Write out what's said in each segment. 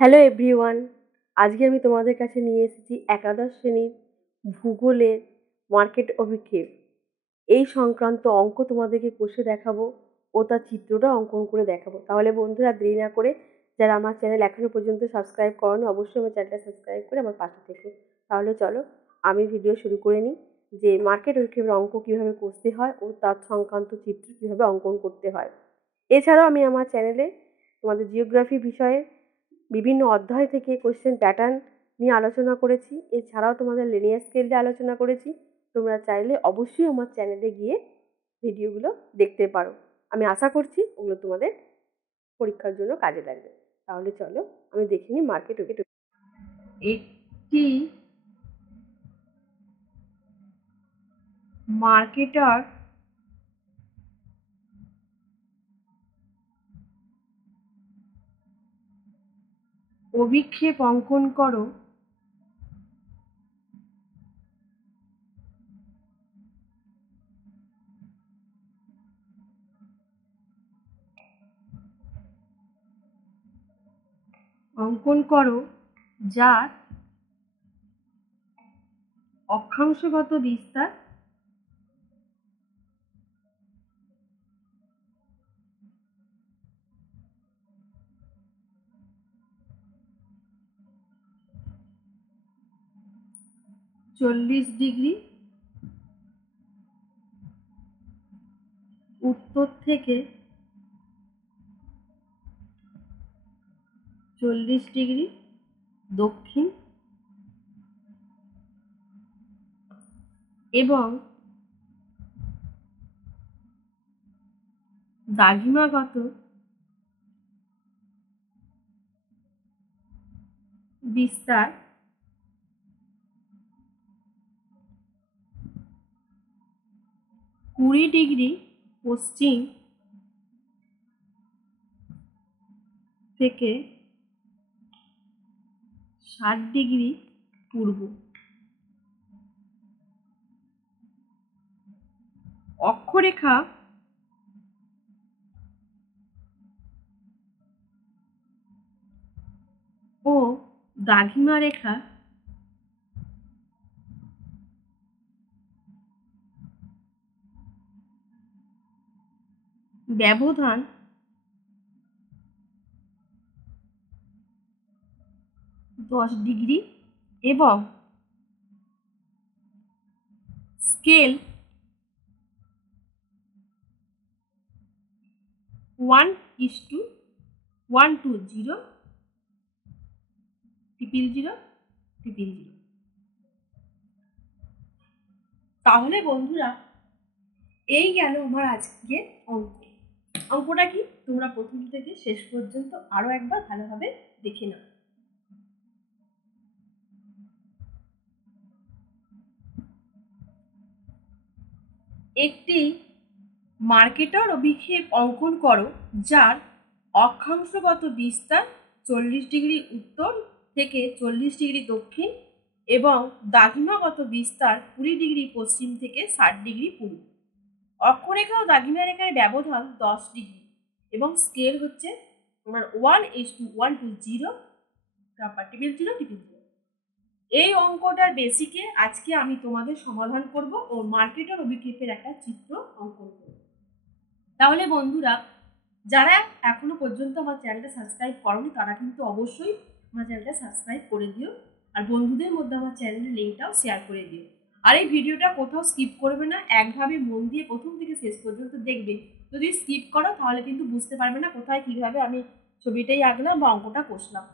Hello everyone, আজকে আমি তোমাদের কাছে নিয়ে এসেছি একাদশ শ্রেণীর ভূগোলের মার্কেট অভিক্ষেপ এই সংক্রান্ত অঙ্ক তোমাদেরকে কষে দেখাবো ও তার চিত্রটা অঙ্কন করে দেখাবো। তাহলে বন্ধুরা দেরি না করে যারা আমার চ্যানেল এখনো পর্যন্ত সাবস্ক্রাইব করোনি অবশ্যই আমার চ্যানেলটা সাবস্ক্রাইব করে আমার পাশে থেকো। তাহলে চলো আমি ভিডিও শুরু করে নিই যে মার্কেট অভিক্ষেপের অঙ্ক কীভাবে কষতে হয় ও তার সংক্রান্ত চিত্র কীভাবে অঙ্কন করতে হয়। এছাড়াও আমি আমার চ্যানেলে তোমাদের জিওগ্রাফি বিষয়ে বিভিন্ন অধ্যায় থেকে কোশ্চেন প্যাটার্ন নিয়ে আলোচনা করেছি। এছাড়াও তোমাদের লিনিয়ার স্কেল দিয়ে আলোচনা করেছি। তোমরা চাইলে অবশ্যই আমার চ্যানেলে গিয়ে ভিডিওগুলো দেখতে পারো। আমি আশা করছি ওগুলো তোমাদের পরীক্ষার জন্য কাজে লাগবে। তাহলে চলো আমি দেখে নিই মার্কেট অভিক্ষেপ। একটি মার্কেটার অভিক্ষেপ অঙ্কন করো যার অক্ষাংশগত বিস্তার চল্লিশ ডিগ্রি উত্তর থেকে 40 ডিগ্রি দক্ষিণ এবং দ্রাঘিমাগত বিস্তার 20 ডিগ্রি পশ্চিম থেকে 60 ডিগ্রি পূর্ব। অক্ষরেখা ও দ্রাঘিমা রেখা ব্যবধান 10 ডিগ্রি এবং স্কেল 1:120 000 তাহলে বন্ধুরা এই গেল আমার আজকের অঙ্কটা কি তোমরা প্রথম থেকে শেষ পর্যন্ত আরো একবার ভালোভাবে দেখে নাও। একটি মার্কেটার অভিক্ষেপ অঙ্কন করো যার অক্ষাংশগত বিস্তার 40 ডিগ্রি উত্তর থেকে 40 ডিগ্রি দক্ষিণ এবং দ্রাঘিমাগত বিস্তার 20 ডিগ্রি পশ্চিম থেকে 60 ডিগ্রি পূর্ব। অক্ষরেখা ও দ্রাঘিমা রেখার ব্যবধান 10 ডিগ্রি এবং স্কেল হচ্ছে তোমার 1:120 এই অঙ্কটার বেসিকে আজকে আমি তোমাদের সমাধান করব ও মার্কেটার অভিক্ষেপের একটা চিত্র অঙ্কন করব। তাহলে বন্ধুরা যারা এখনো পর্যন্ত আমার চ্যানেলটা সাবস্ক্রাইব করোনি তারা কিন্তু অবশ্যই আমার চ্যানেলটা সাবস্ক্রাইব করে দিও আর বন্ধুদের মধ্যে আমার চ্যানেলের লিঙ্কটাও শেয়ার করে দিও। আর এই ভিডিওটা কোথাও স্কিপ করবে না, একভাবে মন দিয়ে প্রথম থেকে শেষ পর্যন্ত দেখবে। যদি স্কিপ করো তাহলে কিন্তু বুঝতে পারবে না কোথায় কিভাবে আমি ছবিটাই আঁকলাম বা অঙ্কটা কষলাম।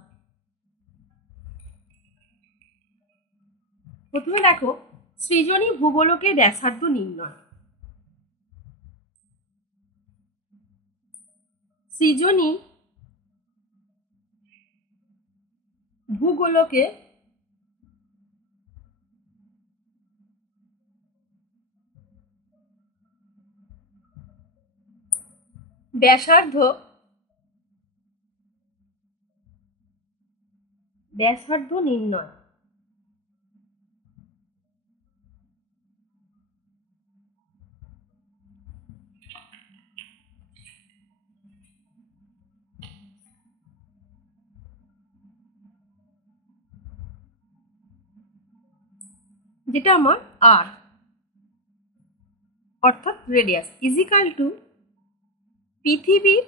প্রথমে দেখো সৃজনী ভূগোলকের ব্যাসার্ধ নির্ণয়। সৃজনী ভূগোলকে ব্যাসার্ধ নির্ণয়। যেটা আমার আর অর্থাৎ রেডিয়াস ইজিক্যাল টু পৃথিবীর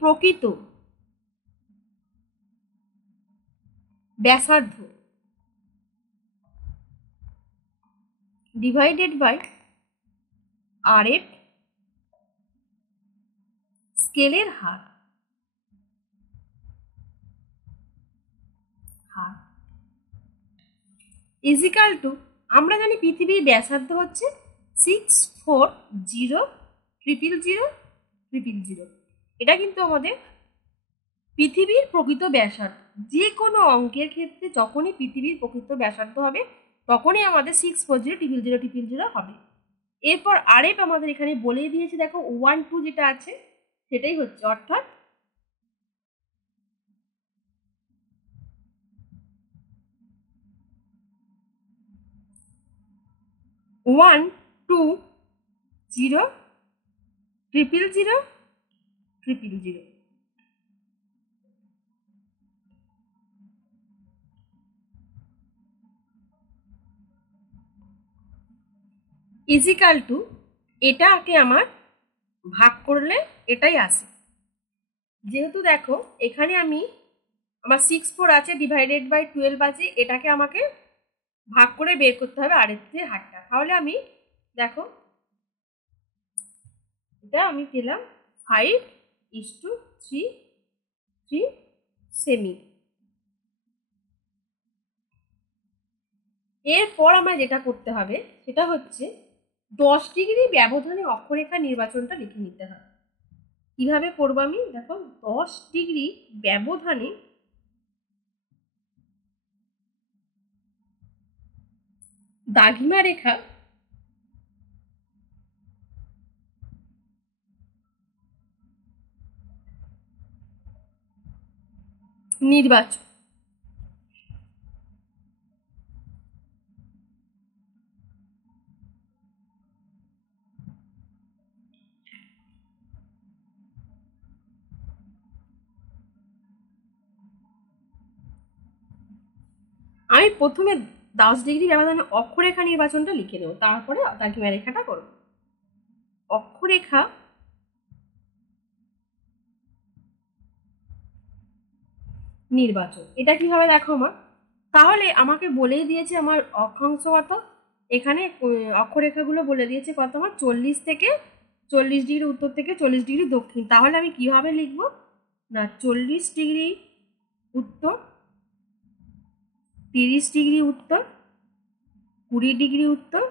প্রকৃত ব্যাসার্ধ ডিভাইডেড বাই RF স্কেলের হার ইজিক্যাল টু আমরা জানি পৃথিবীর ব্যাসার্ধ হচ্ছে 640000000। এটা কিন্তু আমাদের পৃথিবীর প্রকৃত ব্যাসার্ধ। যে কোনো অঙ্কের ক্ষেত্রে যখনই পৃথিবীর প্রকৃত ব্যাসার্ধ হবে তখনই আমাদের 640000000 হবে। এরপর RF আমাদের এখানে বলে দিয়েছে, দেখো 1 2 যেটা আছে সেটাই হচ্ছে, অর্থাৎ 1 2 0 000 000। ইজিক্যাল টু এটাকে আমার ভাগ করলে এটাই আসে। যেহেতু দেখো এখানে আমার 64 আছে ডিভাইডেড বাই 12 আছে, এটাকে আমাকে ভাগ করে বের করতে হবে আর এর হারটা। তাহলে আমি দেখো এটা আমি পেলাম 5:3 সেমি। এরপর আমার যেটা করতে হবে সেটা হচ্ছে 10 ডিগ্রি ব্যবধানে অক্ষরেখা নির্বাচনটা লিখে নিতে হবে। কিভাবে করবো আমি, দেখো 10 ডিগ্রি ব্যবধানে দাগিমা রেখা নির্বাচন। আমি প্রথমে 10 ডিগ্রি ব্যবধানে অক্ষরেখা নির্বাচনটা লিখে নেব, তারপরে দাগিমা রেখাটা করব। অক্ষরেখা নির্বাচন এটা কিভাবে দেখো আমার, তাহলে আমাকে বলেই দিয়েছে আমার অক্ষাংশ কত, এখানে অক্ষরেখাগুলো বলে দিয়েছে কত আমার 40 থেকে 40 ডিগ্রি উত্তর থেকে 40 ডিগ্রি দক্ষিণ। তাহলে আমি কিভাবে লিখবো না, 40 ডিগ্রি উত্তর, 30 ডিগ্রি উত্তর, 20 ডিগ্রি উত্তর,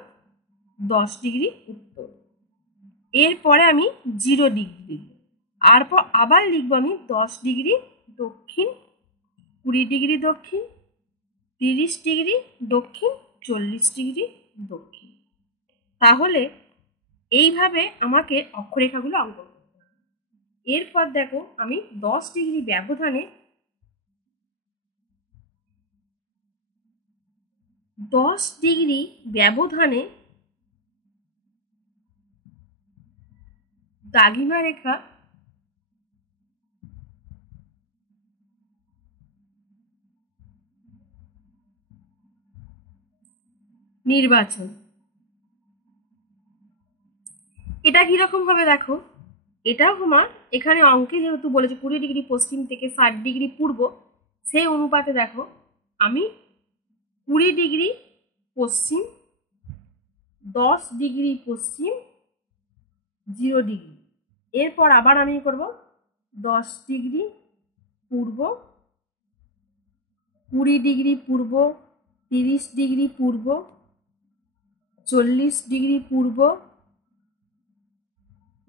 10 ডিগ্রি উত্তর। এরপরে আমি 0 ডিগ্রি লিখব, তারপর আবার লিখবো আমি 10 ডিগ্রি দক্ষিণ, 20 ডিগ্রি দক্ষিণ, 30 ডিগ্রি দক্ষিণ, 40 ডিগ্রি দক্ষিণ। তাহলে এইভাবে আমাকে অক্ষরেখাগুলো অঙ্কন করতে হবে। এরপর দেখো আমি 10 ডিগ্রি ব্যবধানে দাগিমা রেখা নির্বাচন। এটা কিরকম হবে দেখো, এটাও আমার এখানে অঙ্কে যেহেতু বলেছে 20 ডিগ্রি পশ্চিম থেকে 60 ডিগ্রি পূর্ব, সেই অনুপাতে দেখো আমি 20 ডিগ্রি পশ্চিম, 10 ডিগ্রি পশ্চিম, 0 ডিগ্রি। এরপর আবার আমি করব 10 ডিগ্রি পূর্ব, 20 ডিগ্রি পূর্ব, 30 ডিগ্রি পূর্ব, 40 ডিগ্রি পূর্ব,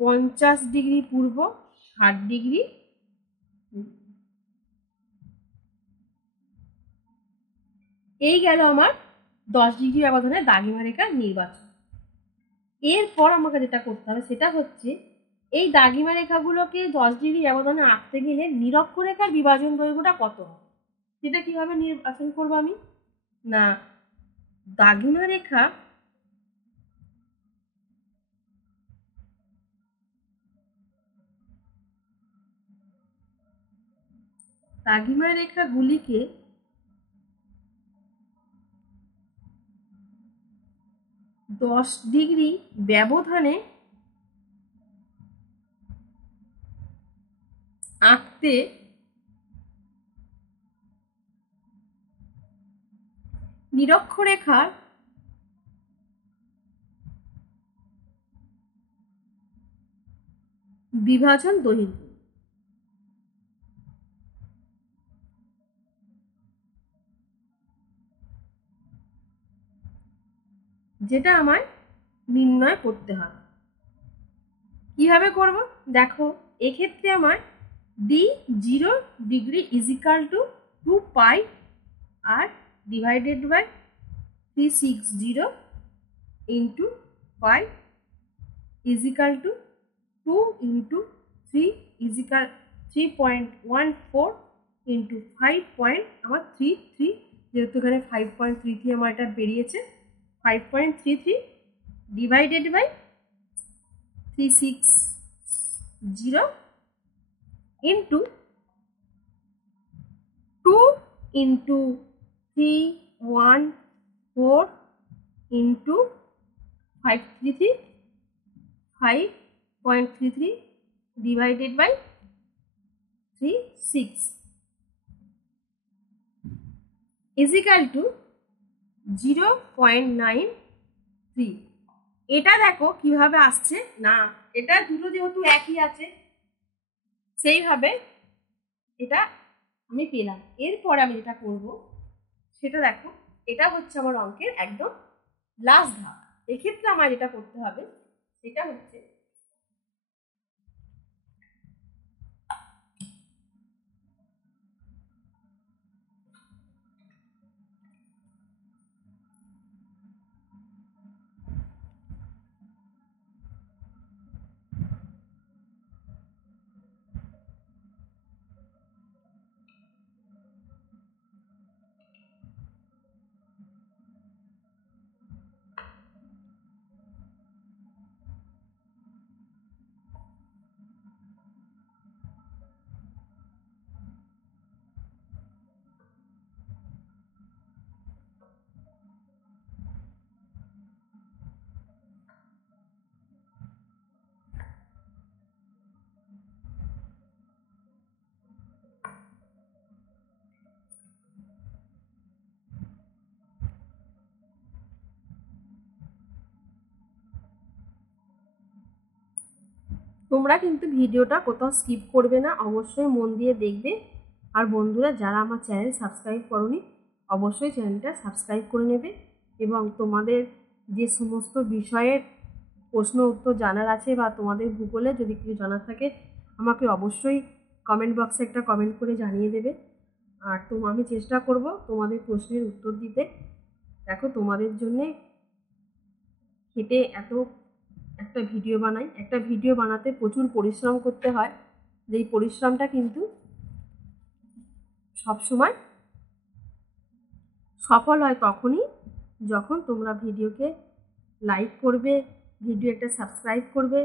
50 ডিগ্রি পূর্ব, 60 ডিগ্রি। এই গেল আমার 10 ডিগ্রি ব্যবধানে দাগিমা রেখার নির্বাচন। এরপর আমাকে যেটা করতে হবে সেটা হচ্ছে এই দাগিমা রেখাগুলোকে 10 ডিগ্রি ব্যবধানে আঁকতে গেলে নিরক্ষরেখার বিভাজন দৈর্ঘ্যটা কত হবে, সেটা কিভাবে নির্বাচন করবো আমি, না দাগিমা রেখা দ্রাঘিমা রেখাগুলিকে দশ ডিগ্রি ব্যবধানে আঁকতে নিরক্ষরেখার বিভাজন দৈর্ঘ্য। যেটা আমায় নির্ণয় করতে হবে। কিভাবে করব দেখো, এক্ষেত্রে আমার d0 degree is equal to 2 pi আর divided by 360 into pi is equal to 2 into 3 is equal 3.14 into 5 আমার 33, যেহেতু এখানে 5.33 আমার এটা বেরিয়েছে, 5.33 divided by 360 into 2 into 314 into 533 5.33 divided by 36 is equal to 0.93। এটা দেখো কিভাবে আসছে, না এটা দুটো যেহেতু একই আছে সেইভাবে এটা আমি পেলাম। এরপরে আমি যেটা করব সেটা দেখো, এটা হচ্ছে আমার অঙ্কের একদম লাস্ট ধাপ। এক্ষেত্রে আমার যেটা করতে হবে সেটা হচ্ছে তোমরা কিন্তু ভিডিওটা কোথাও স্কিপ করবে না, অবশ্যই মন দিয়ে দেখবে। আর বন্ধুরা যারা আমার চ্যানেল সাবস্ক্রাইব করোনি অবশ্যই চ্যানেলটা সাবস্ক্রাইব করে নেবে, এবং তোমাদের যে সমস্ত বিষয়ের প্রশ্ন উত্তর জানার আছে বা তোমাদের ভূগোলে যদি কিছু জানার থাকে আমাকে অবশ্যই কমেন্ট বক্সে একটা কমেন্ট করে জানিয়ে দেবে। আর আমি চেষ্টা করব তোমাদের প্রশ্নের উত্তর দিতে। দেখো তোমাদের জন্যে খেটে এত একটা ভিডিও বানাই, একটা ভিডিও বানাতে প্রচুর পরিশ্রম করতে হয়, যেই পরিশ্রমটা কিন্তু সবসময় সফল হয় তখনই যখন তোমরা ভিডিওকে লাইক করবে, ভিডিও একটা সাবস্ক্রাইব করবে।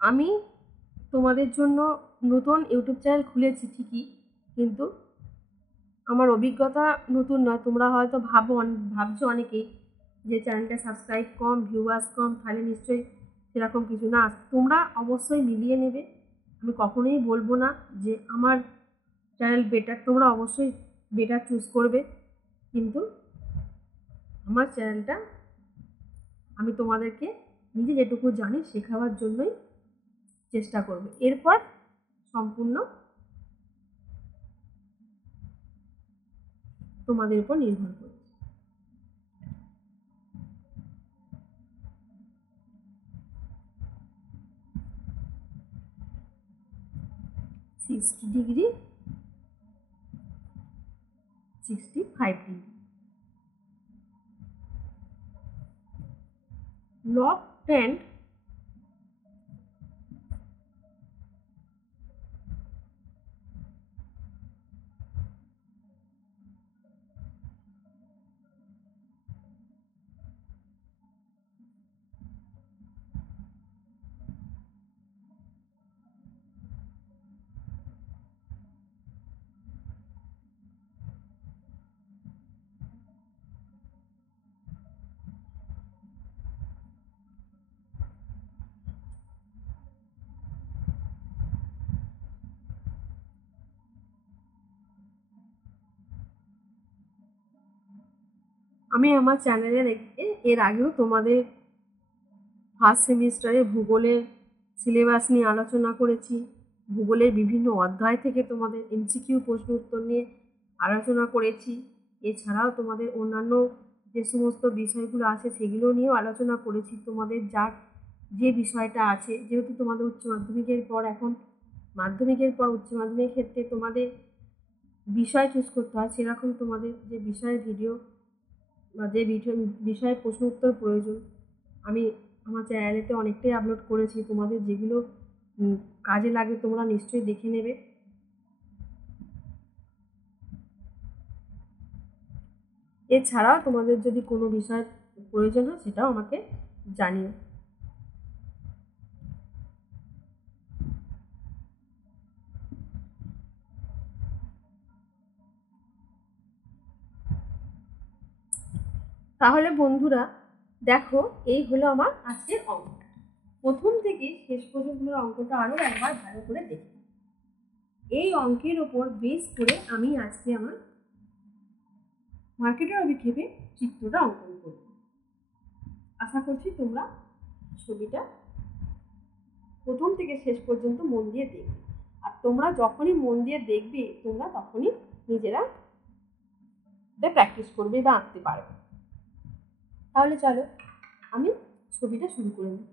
আমি তোমাদের জন্য নতুন ইউটিউব চ্যানেল খুলেছি ঠিকই, কিন্তু আমার অভিজ্ঞতা নতুন নয়। তোমরা হয়তো ভাবছো অনেকেই যে চ্যানেলটা সাবস্ক্রাইব কম, ভিউয়ার্স কম, তাহলে নিশ্চয়ই সেরকম কিছু না। তোমরা অবশ্যই মিলিয়ে নেবে, আমি কখনোই বলবো না যে আমার চ্যানেল বেটার, তোমরা অবশ্যই বেটার চুজ করবে, কিন্তু আমার চ্যানেলটা আমি তোমাদেরকে নিজে যেটুকু জানি শেখাবার জন্যই চেষ্টা করব। এরপর সম্পূর্ণ তোমাদের উপর নির্ভর করবে। 60 ডিগ্রি 65 ডিগ্রি log 10 log 10 আমি আমার চ্যানেলে এর আগেও তোমাদের ফার্স্ট সেমিস্টারে ভূগোলের সিলেবাস নিয়ে আলোচনা করেছি। ভূগোলের বিভিন্ন অধ্যায় থেকে তোমাদের এমসিকিউ প্রশ্ন উত্তর নিয়ে আলোচনা করেছি। এছাড়াও তোমাদের অন্যান্য যে সমস্ত বিষয়গুলো আছে সেগুলো নিয়েও আলোচনা করেছি। তোমাদের যে বিষয়টা আছে, যেহেতু তোমাদের উচ্চ মাধ্যমিকের পর এখন মাধ্যমিকের পর উচ্চ মাধ্যমিকের ক্ষেত্রে তোমাদের বিষয় চুজ করতে হয়, সেরকম তোমাদের যে বিষয়ের ভিডিও বা যে বিষয়ের প্রশ্ন উত্তর প্রয়োজন আমি আমার চ্যানেলেতে অনেকটাই আপলোড করেছি। তোমাদের যেগুলো কাজে লাগবে তোমরা নিশ্চয়ই দেখে নেবে। এছাড়াও তোমাদের যদি কোনো বিষয় প্রয়োজন হয় সেটাও আমাকে জানিও। তাহলে বন্ধুরা দেখো, এই হলো আমার আজকের অঙ্ক। প্রথম থেকে শেষ পর্যন্ত অঙ্কটা আরও একবার ভালো করে দেখি। এই অঙ্কের ওপর বেস করে আমি আজকে আমার মার্কেটের অভিক্ষেপে চিত্রটা অঙ্কন করব। আশা করছি তোমরা ছবিটা প্রথম থেকে শেষ পর্যন্ত মন দিয়ে দেখবে। আর তোমরা যখনই মন দিয়ে দেখবে তোমরা তখনই নিজেরা প্র্যাকটিস করবে বা আঁকতে পারবে। তাহলে চলো আমি ছবিটা শুরু করে নিই।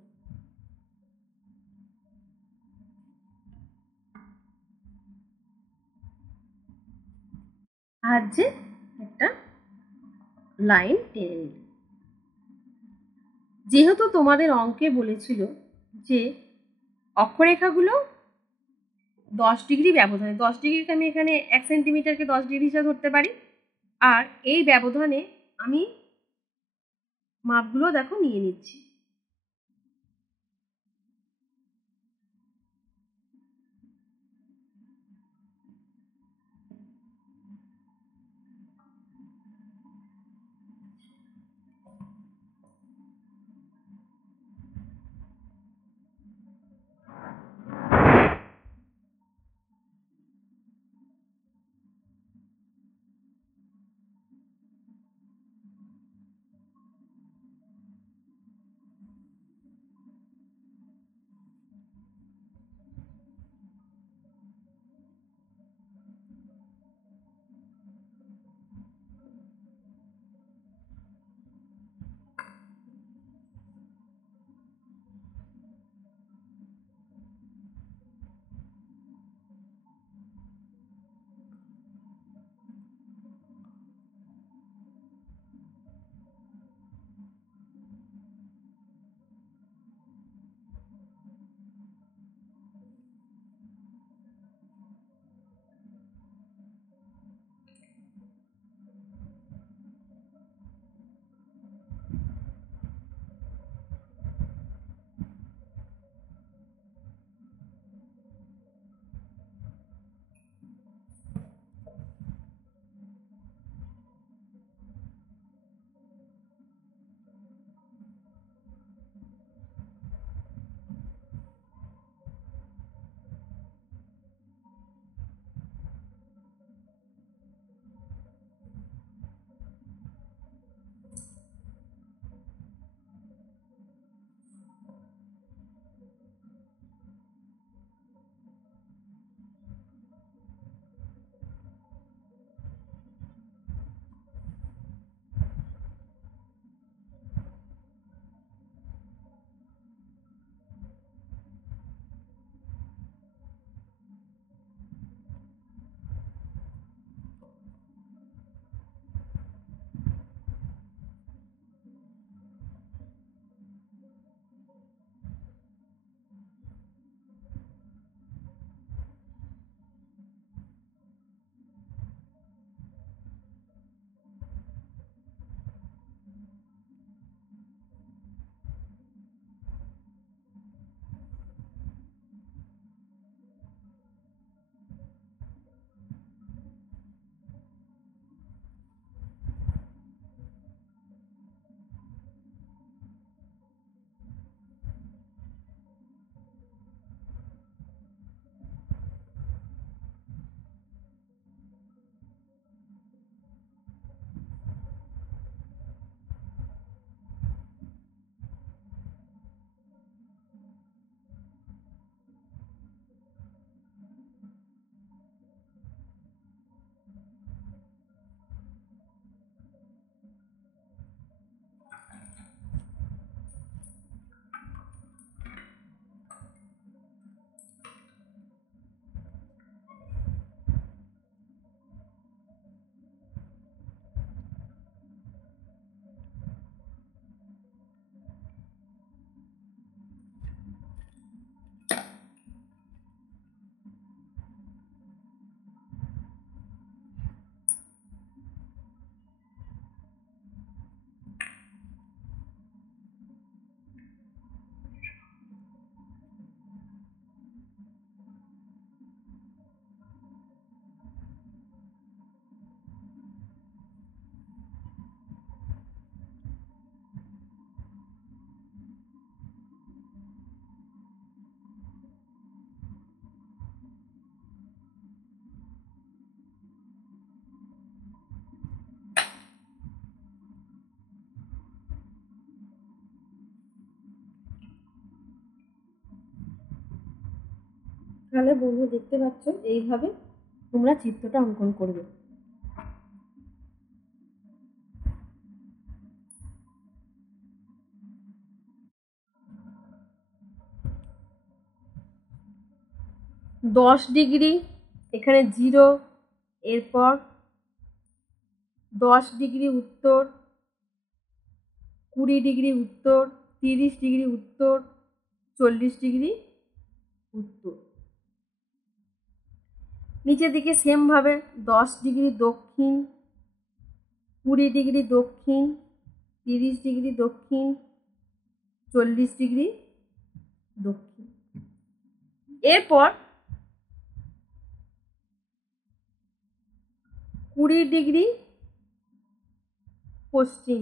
সাহায্যে একটা লাইন টেনে নিই। যেহেতু তোমাদের অঙ্কে বলেছিল যে অক্ষরেখাগুলো 10 ডিগ্রি ব্যবধানে, 10 ডিগ্রিকে আমি এখানে 1 সেন্টিমিটারকে 10 ডিগ্রি হিসাবে ধরতে পারি। আর এই ব্যবধানে আমি মাপগুলো দেখো নিয়ে নিচ্ছি। তাহলে বন্ধু দেখতে পাচ্ছ, এইভাবে তোমরা চিত্রটা অঙ্কন করবে। দশ ডিগ্রি, এখানে 0, এরপর 10 ডিগ্রি উত্তর, 20 ডিগ্রি উত্তর, 30 ডিগ্রি উত্তর, 40 ডিগ্রি উত্তর। নিচের দিকে সেমভাবে 10 ডিগ্রি দক্ষিণ, 20 ডিগ্রি দক্ষিণ, 30 ডিগ্রি দক্ষিণ, 40 ডিগ্রি দক্ষিণ। এরপর 20 ডিগ্রি পশ্চিম,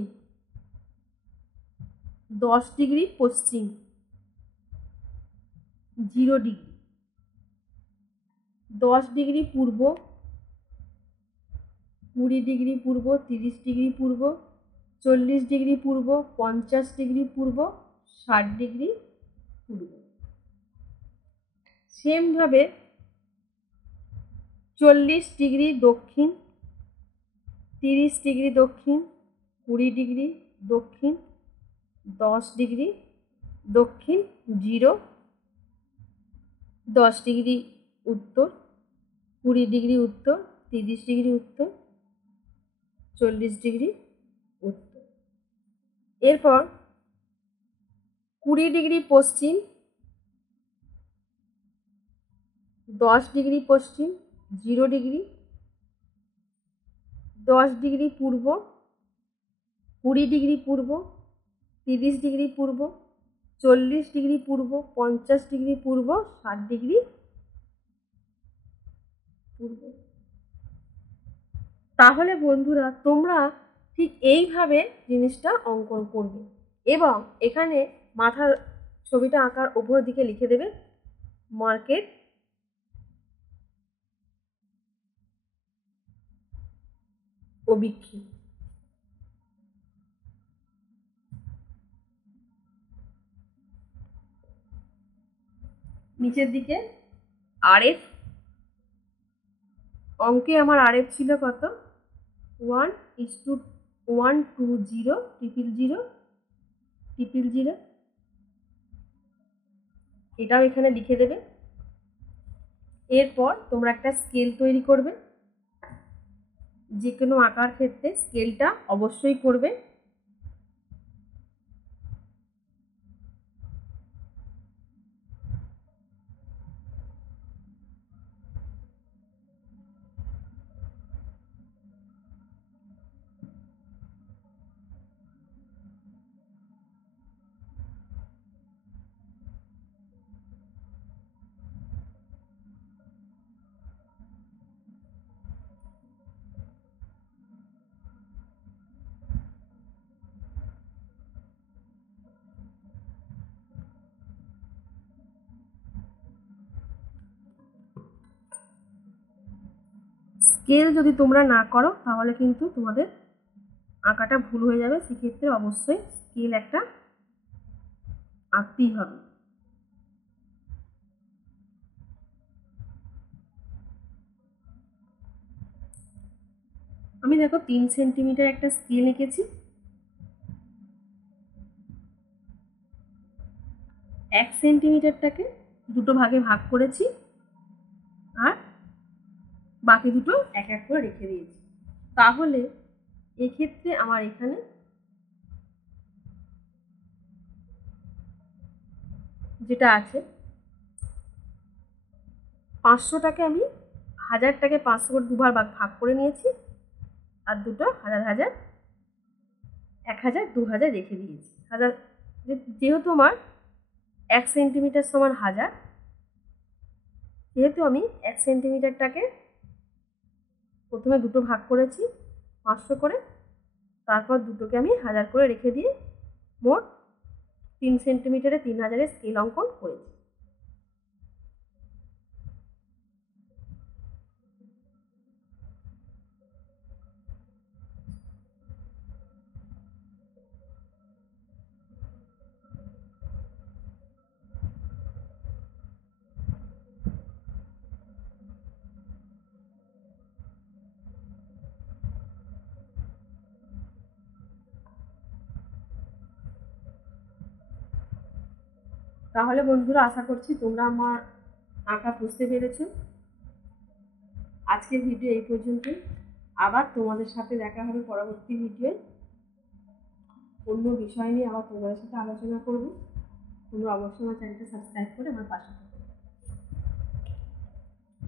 10 ডিগ্রি পশ্চিম, 0 ডিগ্রি, 10 ডিগ্রি পূর্ব, 20 ডিগ্রি পূর্ব, 30 ডিগ্রি পূর্ব, 40 ডিগ্রি পূর্ব, 50 ডিগ্রি পূর্ব, 60 ডিগ্রি পূর্ব। সেমভাবে 40 ডিগ্রি দক্ষিণ, 30 ডিগ্রি দক্ষিণ, 20 ডিগ্রি দক্ষিণ, 10 ডিগ্রি দক্ষিণ, 0, 10 ডিগ্রি উত্তর, 20 ডিগ্রি উত্তর, 30 ডিগ্রি উত্তর, 40 ডিগ্রি উত্তর। এরপর 20 ডিগ্রি পশ্চিম, 10 ডিগ্রি পশ্চিম, 0 ডিগ্রি, 10 ডিগ্রি পূর্ব, 20 ডিগ্রি পূর্ব, 30 ডিগ্রি পূর্ব, 40 ডিগ্রি পূর্ব, 50 ডিগ্রি পূর্ব, 60 ডিগ্রি পূর্ব। তাহলে বন্ধুরা তোমরা ঠিক এইভাবে জিনিসটা অঙ্কন করবে এবং এখানে মাথার ছবিটা আঁকার উপরের দিকে লিখে দেবে মার্কেট অভিক্ষেপ। নিচের দিকে আরএফ, অঙ্কে আমার আরএফ ছিল কত? 1:120,000,000, এটাও এখানে লিখে দেবে। এরপর তোমরা একটা স্কেল তৈরি করবে, যে কোনো আঁকার ক্ষেত্রে স্কেলটা অবশ্যই করবে। স্কেল যদি তোমরা না করো তাহলে কিন্তু তোমাদের আঁকাটা ভুল হয়ে যাবে, সেক্ষেত্রে অবশ্যই স্কেল একটা আঁকতেই হবে। আমি দেখো 3 সেন্টিমিটার একটা স্কেল এঁকেছি। 1 সেন্টিমিটারটাকে দুটো ভাগে ভাগ করেছি আর বাকি দুটো এক এক করে রেখে দিয়েছি। তাহলে এক্ষেত্রে আমার এখানে যেটা আছে 500টাকে আমি 1000টাকে 500 করে দুবার ভাগ করে নিয়েছি আর দুটো 1000, 1000, 2000 রেখে দিয়েছি। যেহেতু আমার 1 সেন্টিমিটার সমান 1000, যেহেতু আমি 1 সেন্টিমিটারটাকে প্রথমে দুটো ভাগ করেছি 500 করে, তারপর দুটোকে আমি 1000 করে রেখে দিয়ে মোট 3 সেন্টিমিটারে 3000-এর স্কেল অঙ্কন করেছি। তাহলে বন্ধুরা, আশা করছি তোমরা আমার আঁকা বুঝতে পেরেছো। আজকের ভিডিও এই পর্যন্তই। আবার তোমাদের সাথে দেখা হবে পরবর্তী ভিডিওয়ে। অন্য বিষয় নিয়ে আবার তোমাদের সাথে আলোচনা করব। তোমরা অবশ্যই আমার চ্যানেলটা সাবস্ক্রাইব করে আমার পাশে থাকো।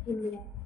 ধন্যবাদ।